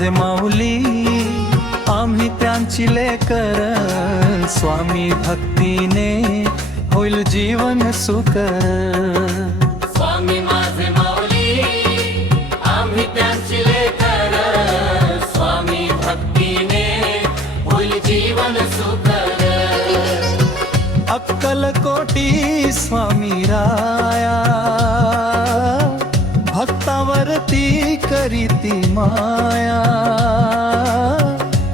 माझे माऊली आम्ही त्यांची लेकर, स्वामी भक्तीने होईल जीवन सुकर। स्वामी माझे माऊली आम्ही त्यांची लेकर, स्वामी भक्तीने होईल जीवन सुकर। अक्कलकोटी स्वामी राया भक्तावरती करीती माया,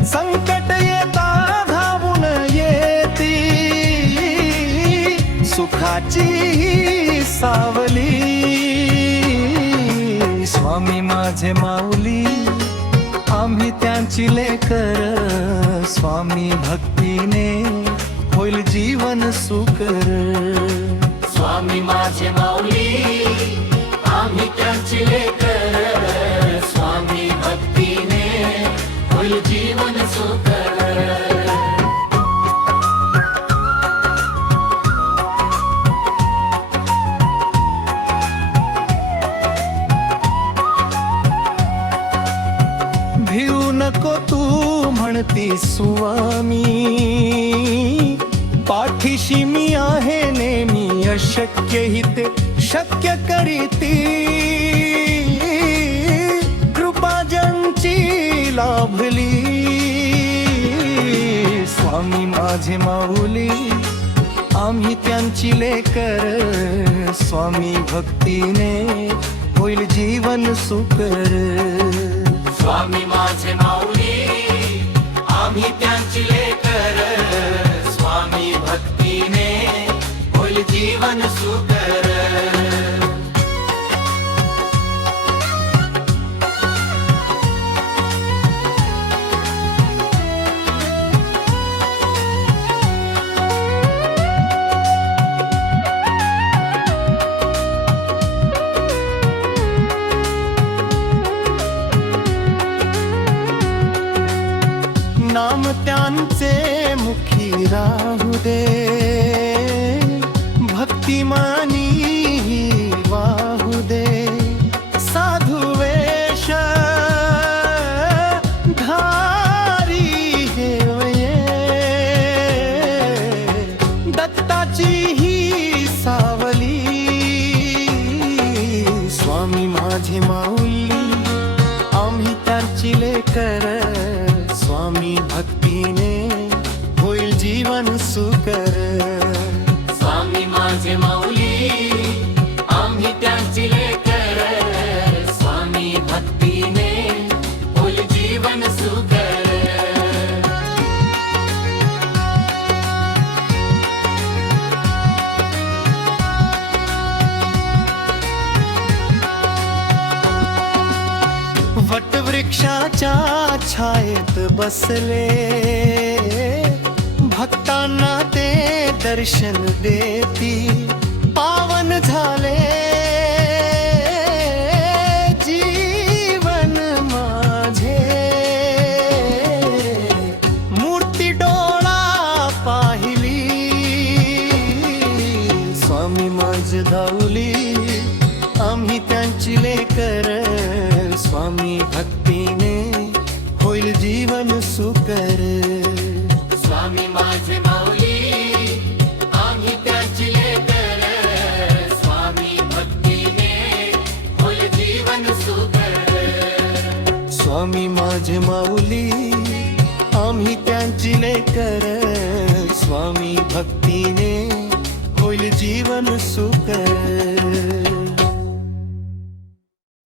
संकट येता धावून येती सुखाची सावली। स्वामी माझे माऊली आम्ही त्यांची लेकर, स्वामी भक्तीने होईल जीवन सुकर। स्वामी माझे माऊली आम्ही त्यांची लेकर, स्वामी भक्तीने होईल जीवन सुकर। भिऊ नको तू म्हणती स्वामी, पाठीशी मी आहे नेहमी, अशक्य ही ते शक्य करीती। कृपा ज्यांची लाभली, स्वामी माझे माऊली आम्ही त्यांची लेकर, स्वामी भक्तीने होईल जीवन सुकर। स्वामी माझे माऊली आम्ही त्यांची लेकर, स्वामी भक्तीने होईल जीवन सुकर। नाम त्यांचे मुखी राहू दे, भक्तिमानी वाहू दे। साधु वेश धारी हेवये, दत्ताची ही सावली। स्वामी माझे माऊली आम्ही त्यांची लेकर, स्वामी भक्तीने होईल जीवन सुकर। स्वामी माझे माऊली आम्ही त्यांची लेकर, स्वामी भक्तीने होईल जीवन सुकर। वटवृक्षाच्या छायेत बसले, भक्तांना ते दर्शन देती। पावन झाले जीवन माझे, मूर्ती डोळा पाहिली। स्वामी माझे धावली आम्ही त्यांची लेकर, स्वामी भक्तीने होईल जीवन सुकर। स्वामी माझे माऊली आम्ही त्यांची लेकर, स्वामी भक्तीने होईल जीवन सुकर। स्वामी माझे माऊली आम्ही त्यांची लेकर, स्वामी भक्तीने